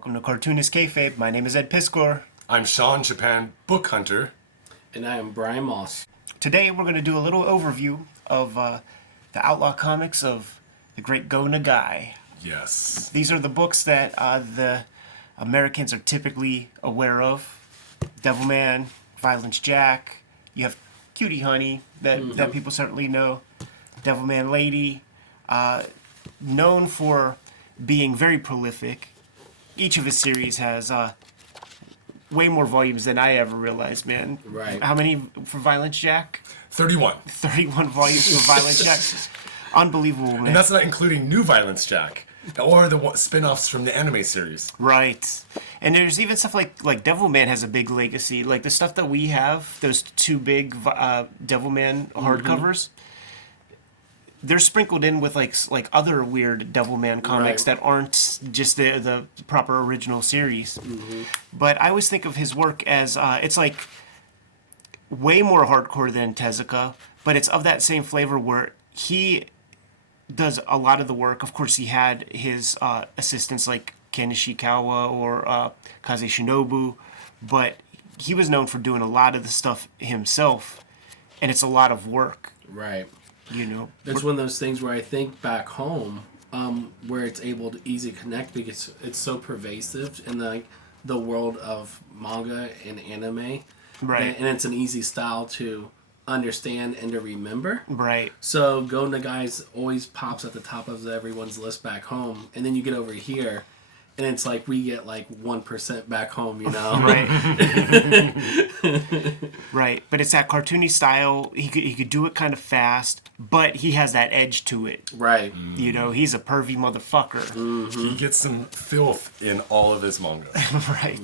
Welcome to Cartoonist Kayfabe. My name is Ed Piskor. I'm Sean Japan, Book Hunter. And I am Brian Moss. Today we're going to do a little overview of the Outlaw comics of the great Go Nagai. Yes. These are the books that the Americans are typically aware of. Devilman, Violence Jack. You have Cutie Honey that people certainly know. Devilman Lady. Known for being very prolific. Each of his series has way more volumes than I ever realized, man. Right. How many for Violence Jack? 31. 31 volumes for Violence Jack. Unbelievable, man. And that's not including New Violence Jack or the spin-offs from the anime series. Right. And there's even stuff like Devilman has a big legacy. Like the stuff that we have, those two big Devilman hardcovers, they're sprinkled in with like other weird Devilman comics that aren't just the proper original series. But I always think of his work as it's like way more hardcore than Tezuka, but it's of that same flavor where he does a lot of the work. Of course, he had his assistants like Ken Ishikawa or Kaze Shinobu, but he was known for doing a lot of the stuff himself, and it's a lot of work. Right. You know, It's one of those things where I think back home, where it's able to easily connect because it's so pervasive in the world of manga and anime. Right. And it's an easy style to understand and to remember. Right. So Go Nagai always pops at the top of everyone's list back home. And then you get over here, and it's like we get like 1% back home, you know? Right. Right. But it's that cartoony style. He could do it kind of fast, but he has that edge to it. Right. You know, he's a pervy motherfucker. He gets some filth in all of his manga. Right.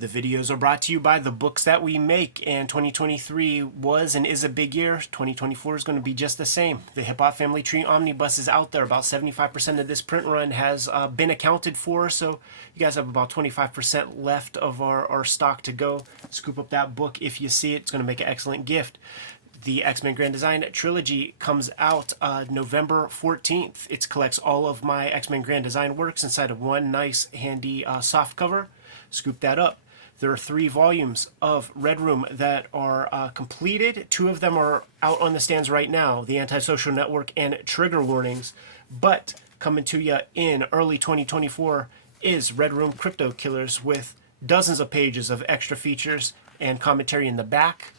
The videos are brought to you by the books that we make, and 2023 was and is a big year. 2024 is going to be just the same. The Hip Hop Family Tree Omnibus is out there. About 75% of this print run has been accounted for, so you guys have about 25% left of our stock to go. Scoop up that book if you see it. It's going to make an excellent gift. The X-Men Grand Design Trilogy comes out November 14th. It collects all of my X-Men Grand Design works inside of one nice, handy soft cover. Scoop that up. There are 3 volumes of Red Room that are completed. 2 of them are out on the stands right now, The Antisocial Network and Trigger Warnings. But coming to you in early 2024 is Red Room Crypto Killers with dozens of pages of extra features and commentary in the back.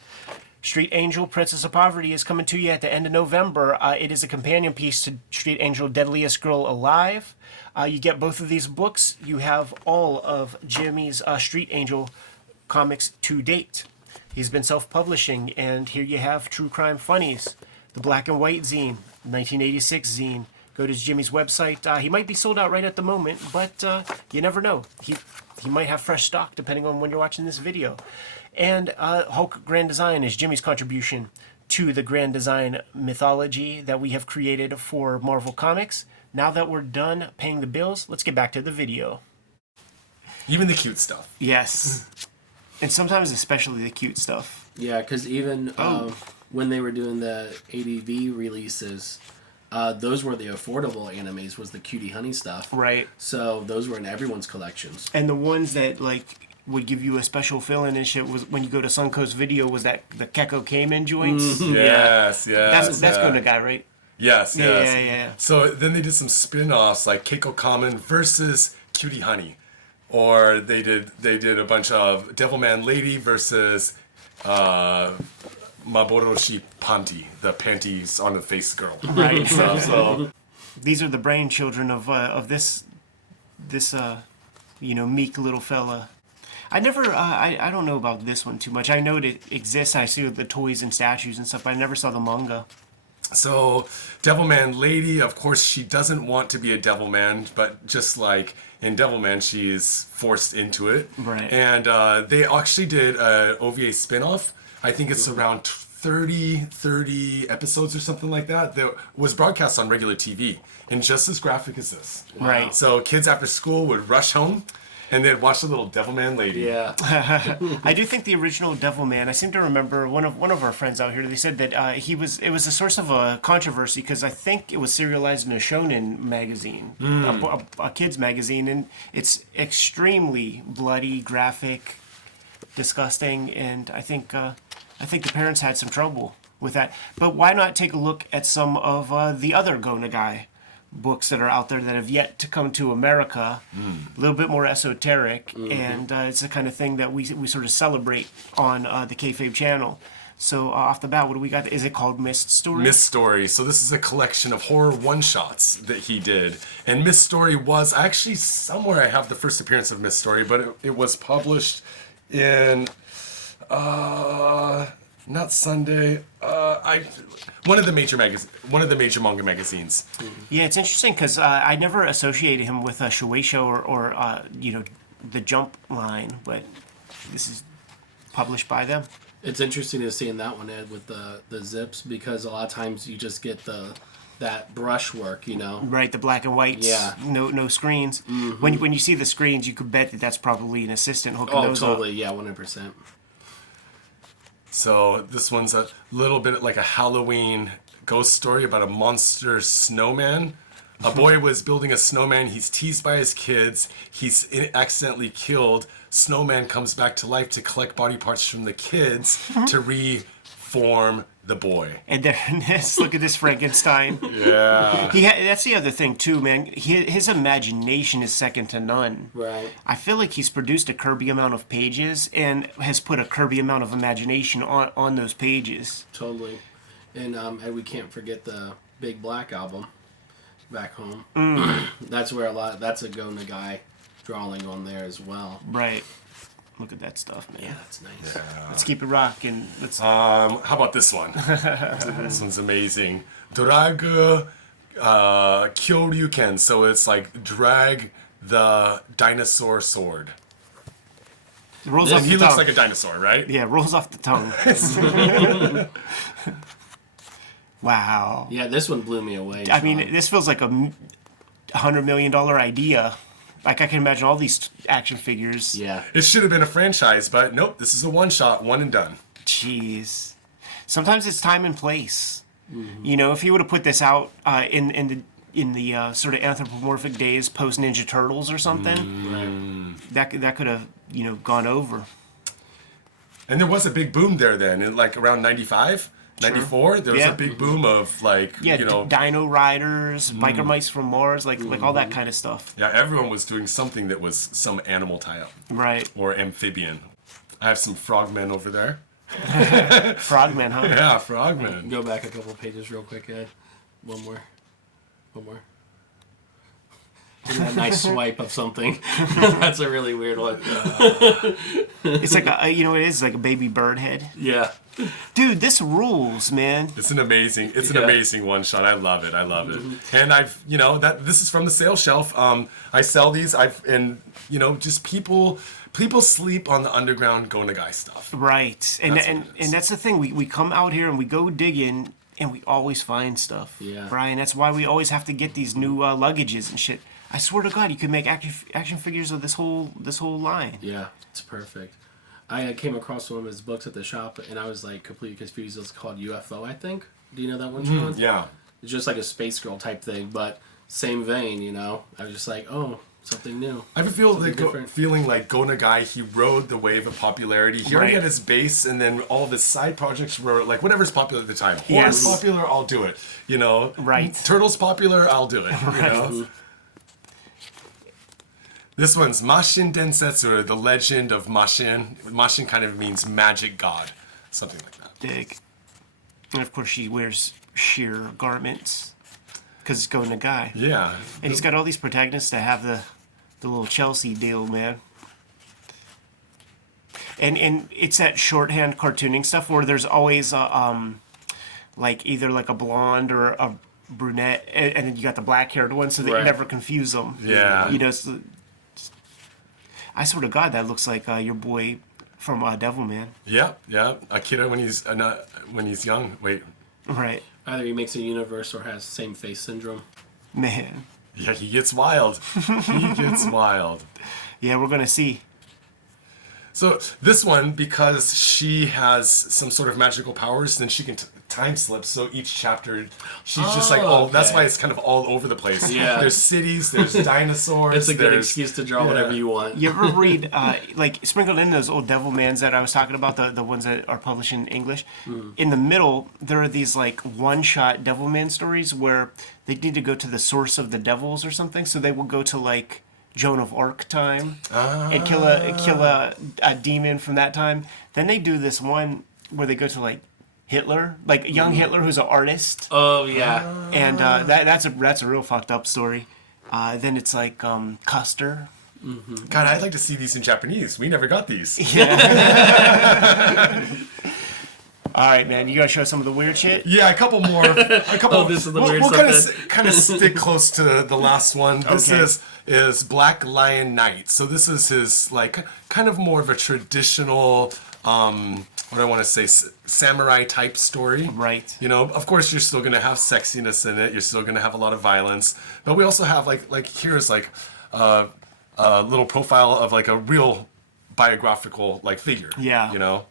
Street Angel, Princess of Poverty is coming to you at the end of November. It is a companion piece to Street Angel, Deadliest Girl Alive. You get both of these books. You have all of Jimmy's Street Angel comics to date. He's been self-publishing, and here you have True Crime Funnies, the Black and White zine, 1986 zine. Go to Jimmy's website. He might be sold out right at the moment, but you never know. He might have fresh stock depending on when you're watching this video. And Hulk Grand Design is Jimmy's contribution to the Grand Design mythology that we have created for Marvel Comics. Now that we're done paying the bills, let's get back to the video. Even the cute stuff. Yes. And sometimes especially the cute stuff. Yeah, because even when they were doing the ADV releases, those were the affordable animes, was the Cutie Honey stuff. Right. So those were in everyone's collections. And the ones that would give you a special feeling and shit was when you go to Suncoast Video was that the Kekko Cayman joints. Yes, yes. That's Go Nagai, right? Yes, yes. Yeah. So then they did some spin-offs like Keiko Kamen versus Cutie Honey. Or they did a bunch of Devilman Lady versus Maboroshi Panty, the panties on the face girl. Right. So these are the brain children of this meek little fella. I don't know about this one too much. I know it exists. I see the toys and statues and stuff, but I never saw the manga. So, Devilman Lady, of course, she doesn't want to be a Devilman, but just like in Devilman, she's forced into it. Right. And they actually did an OVA spinoff. I think it's around 30 episodes or something like that was broadcast on regular TV. And just as graphic as this. Right. So, kids after school would rush home. and they'd watch the little Devilman lady. Yeah. I do think the original Devilman. I seem to remember one of our friends out here. They said that it was a source of a controversy because I think it was serialized in a shonen magazine, a kids magazine, and it's extremely bloody, graphic, disgusting, and I think the parents had some trouble with that. But why not take a look at some of the other Go Nagai books that are out there that have yet to come to America, a little bit more esoteric, and it's the kind of thing that we sort of celebrate on the Kayfabe channel. So off the bat, what do we got? Is it called Mist Story? Mist Story. So this is a collection of horror one-shots that he did. And Mist Story was actually somewhere I have the first appearance of Mist Story, but it was published in not Sunday. One of the major manga magazines. Yeah, it's interesting because I never associated him with Shueisha or the Jump line, but this is published by them. It's interesting to see in that one, Ed, with the zips, because a lot of times you just get that brushwork, Right, the black and whites. Yeah. No screens. When you see the screens, you could bet that that's probably an assistant hooking those totally. up. Yeah, 100%. So this one's a little bit like a Halloween ghost story about a monster snowman. A boy was building a snowman. He's teased by his kids. He's accidentally killed. Snowman comes back to life to collect body parts from the kids to reform the boy. And there it is. Look at this Frankenstein. Yeah. That's the other thing too, man. His imagination is second to none. Right. I feel like he's produced a Kirby amount of pages and has put a Kirby amount of imagination on those pages. Totally. And we can't forget the Big Black album, Back Home. That's where that's a Go Nagai drawing on there as well. Right. Look at that stuff, man. Yeah, that's nice. Let's keep it rocking. How about this one? This one's amazing. Drag Kyoryuken. So it's like drag the dinosaur sword. It rolls And off he the looks tongue. like a dinosaur, right? Yeah, it rolls off the tongue. Wow. Yeah, this one blew me away. I mean, Sean. this feels like $100 million idea. Like, I can imagine all these action figures. Yeah. It should have been a franchise, but nope, this is a one-shot, one and done. Jeez. Sometimes it's time and place. If you would have put this out in the sort of anthropomorphic days post Ninja Turtles or something, that could have gone over. And there was a big boom there then, in like around 95, 94. There was Yeah. a big boom of like, Dino Riders, Biker Mice from Mars, like all that kind of stuff. yeah, everyone was doing something that was some animal tie-up Right. or amphibian. I have some frogmen over there. Frogman, huh? Yeah, frogmen. Go back a couple pages real quick, Ed. One more. Isn't that a nice swipe of something? That's a really weird one. It's like it is like a baby bird head. Yeah. Dude, this rules, man. It's an amazing one shot. I love it. And this is from the sale shelf. I sell these. Just people sleep on the underground Go Nagai stuff. Right. And That's what it is. and that's the thing. We come out here and we go digging and we always find stuff. Yeah. Brian, that's why we always have to get these new luggages and shit. I swear to God, you could make action figures of this whole line. Yeah, it's perfect. I came across one of his books at the shop, and I was like completely confused. It's called UFO, I think. Do you know that one, Sean? Yeah. It's just like a space girl type thing, but same vein, I was just like, oh, something new. I have a feeling like Go Nagai, he rode the wave of popularity. He already Right. had his base, and then all of his side projects were like whatever's popular at the time. Yes. Horror's popular, I'll do it. Right. Turtles popular, I'll do it. This one's Mashin Densetsu, or the Legend of Mashin. Mashin kind of means magic god, something like that. Dig. And of course, she wears sheer garments because it's Go Nagai. Yeah. And he's got all these protagonists that have the little Chelsea deal, man. And it's that shorthand cartooning stuff where there's always like either like a blonde or a brunette, and then you got the black haired one, so that you Right. never confuse them. Yeah. I swear to God, that looks like your boy from Devilman. Yeah. Akira when he's young. Wait. Right. Either he makes a universe or has same face syndrome. Man. Yeah, he gets wild. He gets wild. Yeah, we're gonna see. So this one, because she has some sort of magical powers, then she can time slip. So each chapter, she's just like, that's why it's kind of all over the place. Yeah. There's cities, there's dinosaurs. It's a good excuse to draw whatever you want. You ever read, like, sprinkled in those old Devilmans that I was talking about, the ones that are published in English? In the middle, there are these, like, one-shot Devilman stories where they need to go to the source of the devils or something, so they will go to, like, Joan of Arc time and kill a demon from that time. Then they do this one where they go to, like, Hitler, like young Hitler who's an artist. Oh yeah, And that's a real fucked up story. Then it's like Custer. God, I'd like to see these in Japanese. We never got these. All right, man, you gotta show some of the weird shit. Yeah, a couple more. This is the weird we'll stuff. kind of stick close to the last one. This is Black Lion Knight. So this is his like kind of more of a traditional what do I want to say, samurai type story. Right. You know, of course you're still going to have sexiness in it. You're still going to have a lot of violence. But we also have like here's like a little profile of like a real biographical like figure. Yeah. You know?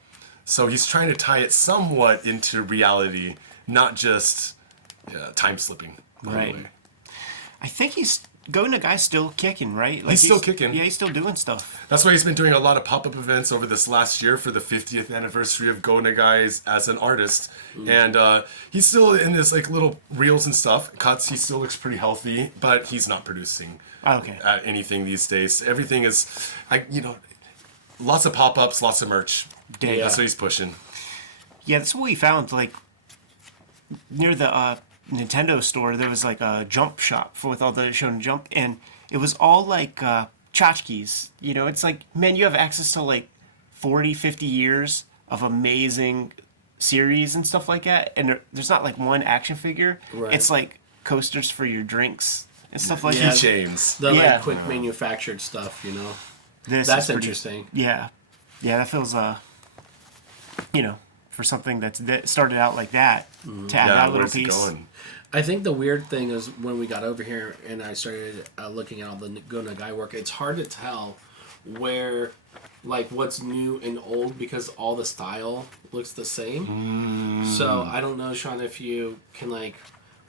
So he's trying to tie it somewhat into reality, not just time slipping. Right. I think Go Nagai's still kicking, right? Like He's still kicking. Yeah, he's still doing stuff. That's why he's been doing a lot of pop-up events over this last year for the 50th anniversary of Go Nagai as an artist. And he's still in this like little reels and stuff. Cuts, he still looks pretty healthy, but he's not producing anything these days. Everything is, lots of pop-ups, lots of merch. Yeah. That's what he's pushing. Yeah, that's what we found. Like near the Nintendo store, there was like a jump shop with all the Shonen Jump, and it was all like tchotchkes. You know, it's like, man, you have access to like 40, 50 years of amazing series and stuff like that, and there's not like one action figure. Right. It's like coasters for your drinks and stuff like that. Keychains. The like quick manufactured stuff, you know. That's interesting. Yeah, that feels for something that started out like that to add that little piece. Going? I think the weird thing is when we got over here and I started looking at all the Go Nagai work, it's hard to tell where, like, what's new and old because all the style looks the same. So I don't know, Sean, if you can, like,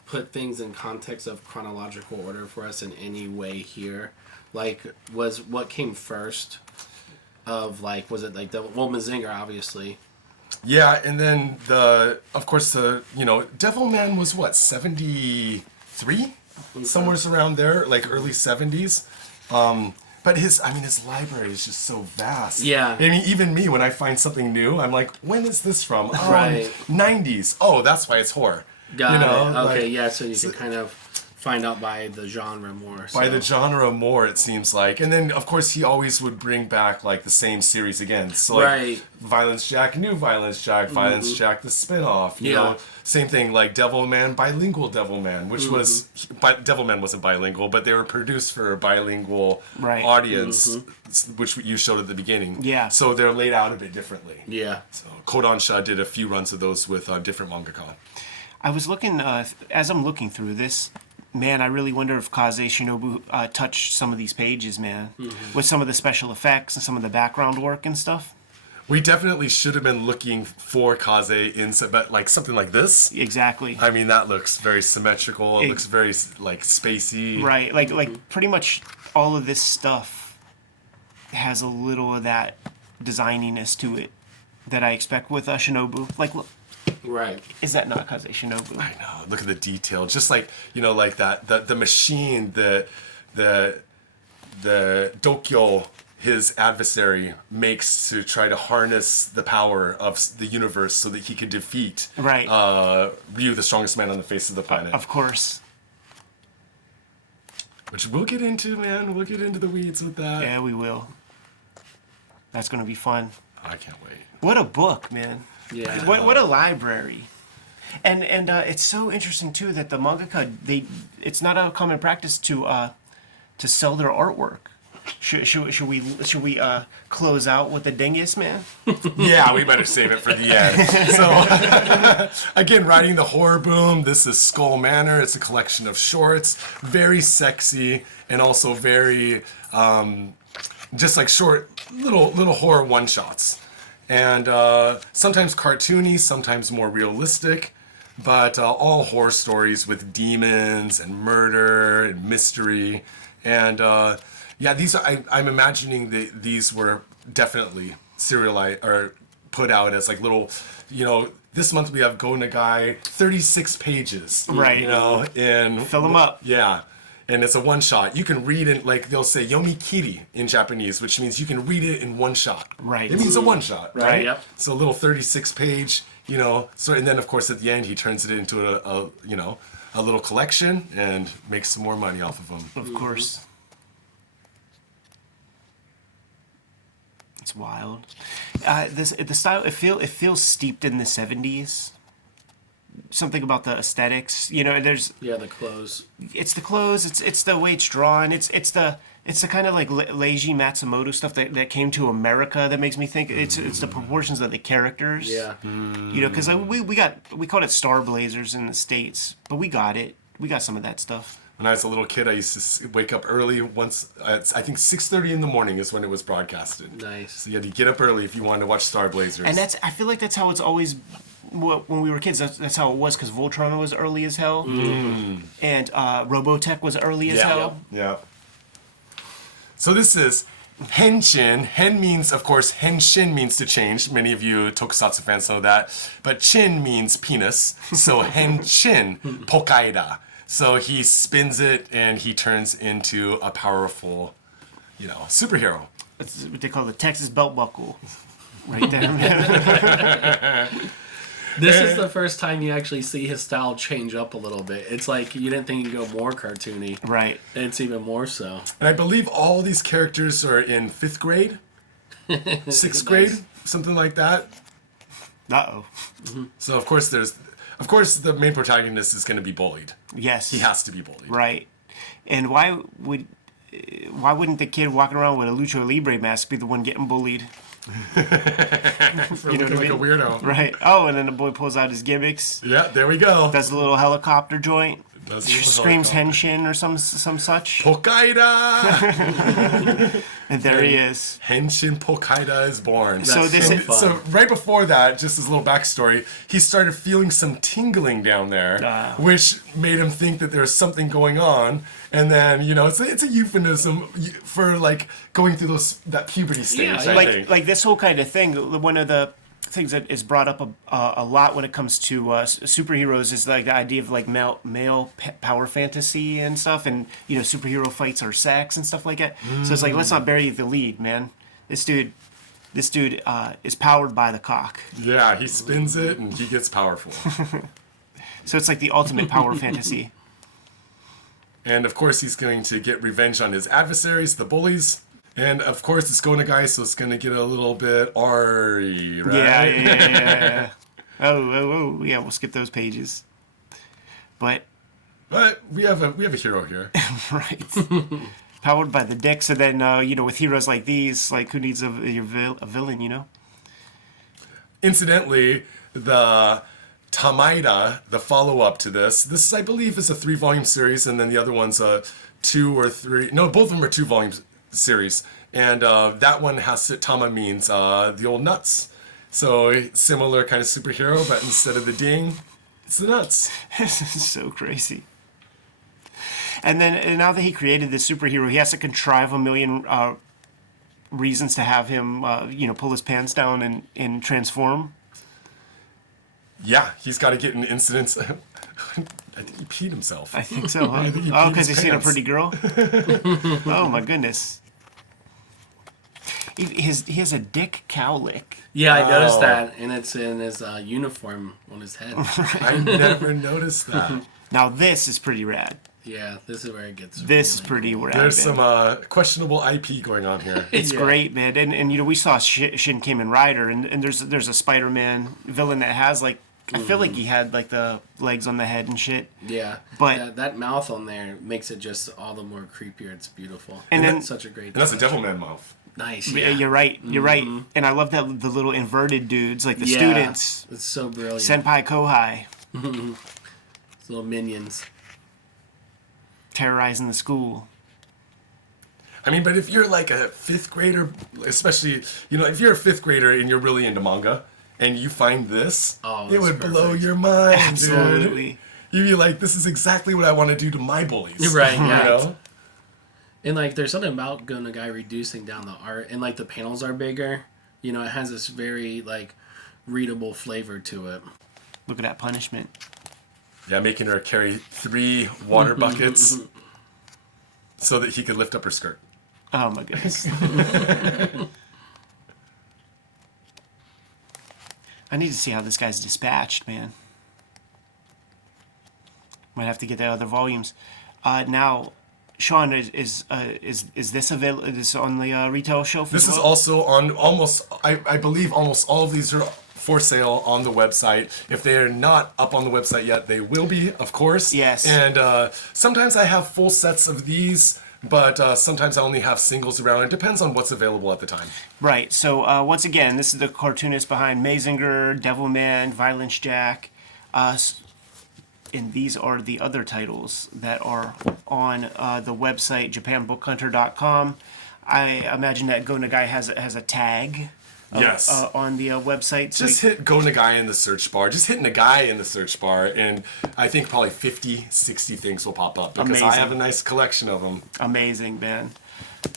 put things in context of chronological order for us in any way here. Like, was what came first of, like, was it, like, Mazinger, obviously. Yeah, and then Devilman was what, 73? Somewhere around there, like early 70s. But his library is just so vast. Yeah. I mean, even me, when I find something new, I'm like, when is this from? Right. 90s. Oh, that's why it's horror. Got it. Okay, yeah, so you can kind of find out by the genre more. By the genre more, it seems like. And then, of course, he always would bring back, like, the same series again. So, like, right. Violence Jack, New Violence Jack, Violence Jack, the spin-off. You know, same thing, like Devilman, Bilingual Devilman, which was... Devilman wasn't bilingual, but they were produced for a bilingual audience, which you showed at the beginning. Yeah. So they're laid out a bit differently. Yeah. So Kodansha did a few runs of those with different mangaka. I was looking, as I'm looking through this, man, I really wonder if Kaze Shinobu touched some of these pages, man, with some of the special effects and some of the background work and stuff. We definitely should have been looking for Kaze in like something like this. Exactly. I mean, that looks very symmetrical. It looks very like spacey. Right. Like pretty much all of this stuff has a little of that designiness to it that I expect with Shinobu. Like, look. Right. Is that not Kaze Shinobu? I know. Look at the detail. Just like, like that, the machine, the Dokyo, his adversary, makes to try to harness the power of the universe so that he could defeat Ryu, the strongest man on the face of the planet. Of course. Which we'll get into, man. We'll get into the weeds with that. Yeah, we will. That's going to be fun. I can't wait. What a book, man. Yeah. What a library. And it's so interesting too that the mangaka, it's not a common practice to sell their artwork. Should we close out with the dingus, man? Yeah, we better save it for the end. So again, riding the horror boom. This is Skull Manor. It's a collection of shorts, very sexy and also very just like short little horror one-shots. And sometimes cartoony, sometimes more realistic, but all horror stories with demons and murder and mystery. And yeah, these are, I'm imagining these were definitely serialized or put out as like little, this month we have Go Nagai, 36 pages. Right. And fill them up. Yeah. And it's a one shot. You can read it, like they'll say yomikiri in Japanese, which means you can read it in one shot. Right. It means a one shot, right? Right, yep. So a little 36 page, so, and then of course at the end he turns it into a little collection and makes some more money off of them. Of course. It's wild. The style, it feels steeped in the 70s. Something about the aesthetics, there's the clothes. it's the clothes, it's the way it's drawn, it's the kind of like Leiji Matsumoto stuff that came to America that makes me think it's the proportions of the characters. Yeah. Because we called it Star Blazers in the States, but we got some of that stuff. When I was a little kid, I used to wake up early once, I think 6:30 in the morning is when it was broadcasted. Nice. So you had to get up early if you wanted to watch Star Blazers. And I feel like that's how it's always, when we were kids, that's how it was, because Voltron was early as hell, and Robotech was early as hell. Yeah. So this is Henchin. Hen means, of course, Henshin means to change. Many of you Tokusatsu fans know that. But chin means penis. So Henchin Poidaa. So he spins it and he turns into a powerful, superhero. That's what they call the Texas belt buckle. Right there. This is the first time you actually see his style change up a little bit. It's like you didn't think he'd go more cartoony. Right. It's even more so. And I believe all these characters are in 5th grade, 6th grade, something like that. Uh-oh. So of course the main protagonist is going to be bullied. Yes. He has to be bullied. Right. And why wouldn't the kid walking around with a Lucha Libre mask be the one getting bullied? For looking like a weirdo. Right. Oh, and then the boy pulls out his gimmicks. Yeah, there we go. Does a little helicopter joint. Does a little Screams helicopter. Henshin or some such. Poidaa! And there he is. Henshin Poidaa is born. So That's this so is fun. So right before that, just as a little backstory, he started feeling some tingling down there, which made him think that there's something going on. And then, it's a euphemism for like going through that puberty stage. Yeah, I think. like this whole kind of thing. One of the things that is brought up a lot when it comes to superheroes is like the idea of like male power fantasy and stuff, and superhero fights are sex and stuff like that. So it's like, let's not bury the lead, man. This dude is powered by the cock. Yeah, he spins it and he gets powerful. So it's like the ultimate power fantasy. And of course, he's going to get revenge on his adversaries, the bullies. And of course, it's Go Nagai, so it's going to get a little bit R-y, right? Yeah. Oh, yeah. We'll skip those pages. But we have a hero here. right, powered by the dick. So then, with heroes like these, like who needs a villain? Incidentally, the Tamaida, the follow-up to this I believe is a 3-volume series, and then the other one's a 2 or 3. No, both of them are 2-volume series, and that one Tama means the old nuts. So similar kind of superhero, but instead of the ding, it's the nuts. This is so crazy. And now that he created this superhero, he has to contrive a million reasons to have him, pull his pants down and transform. Yeah, he's got to get in incidents. I think he peed himself. I think so, huh? I think he Oh, peed because his he's seen a pants. pretty girl? Oh, my goodness. He has a dick cowlick. Yeah, I noticed Oh. that, and it's in his uniform on his head. I never noticed that. Now, this is pretty rad. Yeah, this is where it gets. This is really pretty cool. rad. There's man. some questionable IP going on here. It's Yeah. great, man. And we saw Shin Kamen Rider, and there's a Spider-Man villain that has, like, I feel like he had, like, the legs on the head and shit. Yeah, But- that mouth on there makes it just all the more creepier. It's beautiful, And then- that's such a great. And that's a Devilman mouth. Nice. Yeah. Yeah, You're right. You're right. And I love that the little inverted dudes, like the Yeah, students, It's so brilliant. Senpai Kohai, Little minions. terrorizing the school. I mean, but if you're like a fifth grader, especially, you know, if you're a fifth grader and you're really into manga and you find this, it would blow your mind, Absolutely. dude. You'd be like, this is exactly what I want to do to my bullies. Right, You yeah. know? And like, there's something about Go Nagai reducing down the art, and like the panels are bigger. You know, it has this very like readable flavor to it. Look at that punishment. Yeah, making her carry 3 water buckets so that he could lift up her skirt. Oh my goodness. I need to see how this guy's dispatched, man. Might have to get the other volumes. Now, Sean, is this available? Is this on the retail shelf? This as is well? also on I believe almost all of these are for sale on the website. If they are not up on the website yet, they will be, of course. Yes. And sometimes I have full sets of these, but sometimes I only have singles around. It depends on what's available at the time. Right. So once again, this is the cartoonist behind Mazinger, Devilman, Violence Jack, and these are the other titles that are on the website japanbookhunter.com. I imagine that Go Nagai has a tag. Yes. On the website. So Just hit Go Nagai in the search bar. Just hit Nagai in the search bar, and I think probably 50, 60 things will pop up because I Amazing. have a nice collection of them. amazing, man.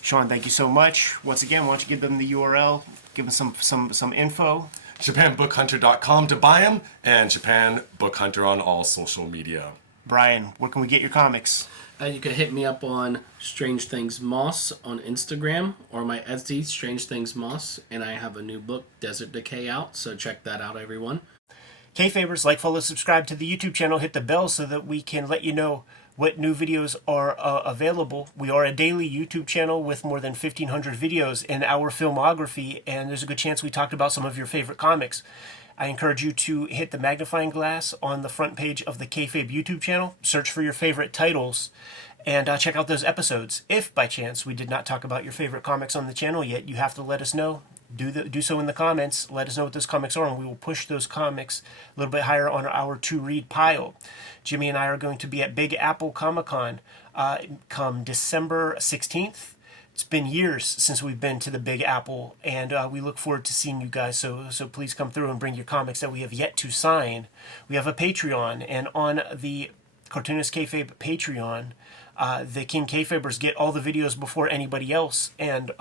Sean, thank you so much. Once again, why don't you give them the URL? Give them some info. JapanBookHunter.com to buy them, and Japan Book Hunter on all social media. Brian, where can we get your comics? You can hit me up on Strange Things Moss on Instagram or my Etsy, Strange Things Moss, and I have a new book, Desert Decay, out, so check that out, everyone. Kayfabers, like, follow, subscribe to the YouTube channel, hit the bell so that we can let you know what new videos are available. We are a daily YouTube channel with more than 1,500 videos in our filmography, and there's a good chance we talked about some of your favorite comics. I encourage you to hit the magnifying glass on the front page of the Kayfabe YouTube channel, search for your favorite titles, and check out those episodes. If, by chance, we did not talk about your favorite comics on the channel yet, you have to let us know. Do so in the comments. Let us know what those comics are, and we will push those comics a little bit higher on our to-read pile. Jimmy and I are going to be at Big Apple Comic-Con come December 16th. It's been years since we've been to the Big Apple, and we look forward to seeing you guys. So please come through and bring your comics that we have yet to sign. We have a Patreon, and on the Cartoonist Kayfabe Patreon, the King Kayfabers get all the videos before anybody else. And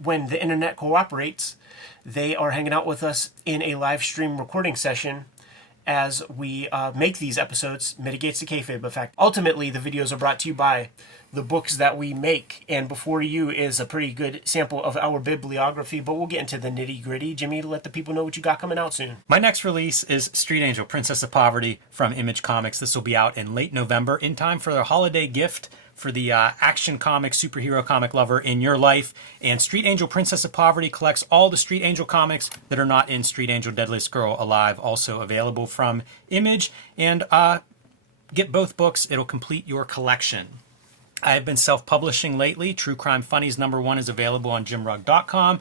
when the internet cooperates, they are hanging out with us in a live stream recording session as we make these episodes. Mitigates the kayfabe effect. Ultimately, the videos are brought to you by the books that we make, and before you is a pretty good sample of our bibliography, but we'll get into the nitty-gritty. Jimmy, let the people know what you got coming out soon. My next release is Street Angel, Princess of Poverty from Image Comics. This will be out in late November, in time for their holiday gift for the action comic, superhero comic lover in your life. And Street Angel, Princess of Poverty collects all the Street Angel comics that are not in Street Angel, Deadliest Girl Alive, also available from Image. And get both books. It'll complete your collection. I have been self-publishing lately. True Crime Funnies #1 is available on jimrugg.com,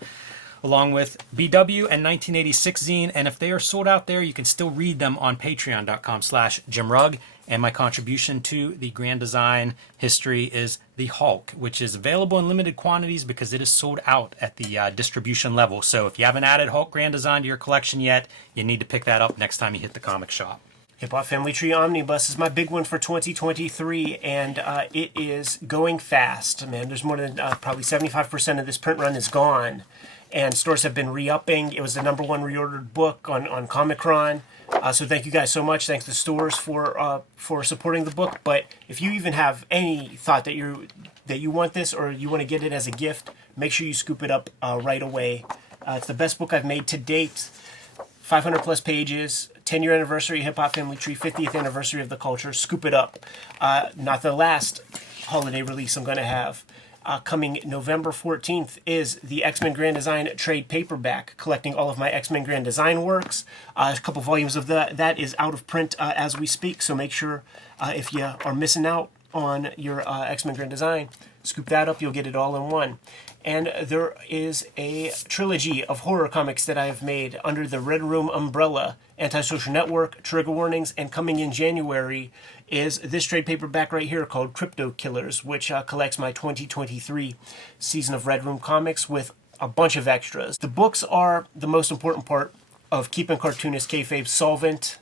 along with BW and 1986 zine. And if they are sold out there, you can still read them on patreon.com/jimrugg. And my contribution to the Grand Design history is the Hulk, which is available in limited quantities because it is sold out at the distribution level. So if you haven't added Hulk Grand Design to your collection yet, you need to pick that up next time you hit the comic shop. Hip Hop Family Tree Omnibus is my big one for 2023, and it is going fast, man. There's more than probably 75% of this print run is gone, and stores have been re-upping. It was the #1 reordered book on Comic-Con, so thank you guys so much. Thanks to stores for supporting the book. But if you even have any thought that you want this or you want to get it as a gift, make sure you scoop it up right away. It's the best book I've made to date. 500 plus pages, 10-year anniversary, Hip Hop Family Tree, 50th anniversary of the culture. Scoop it up. Not the last holiday release I'm going to have. Coming November 14th is the X-Men Grand Design trade paperback, collecting all of my X-Men Grand Design works. A couple volumes of that is out of print as we speak, so make sure if you are missing out on your X-Men Grand Design, scoop that up. You'll get it all in one. And there is a trilogy of horror comics that I have made under the Red Room umbrella: Antisocial Network, Trigger Warnings, and coming in January is this trade paperback right here called Crypto Killers, which collects my 2023 season of Red Room Comics with a bunch of extras. The books are the most important part of keeping Cartoonist Kayfabe solvent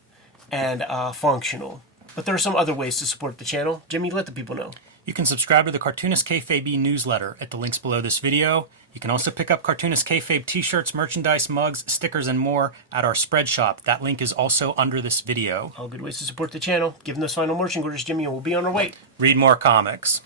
and functional. But there are some other ways to support the channel. Jimmy, let the people know. You can subscribe to the Cartoonist Kayfabe newsletter at the links below this video. You can also pick up Cartoonist Kayfabe t-shirts, merchandise, mugs, stickers, and more at our spread shop. That link is also under this video. All good ways to support the channel. Give them those final marching orders, Jimmy, and we'll be on our way. Read more comics.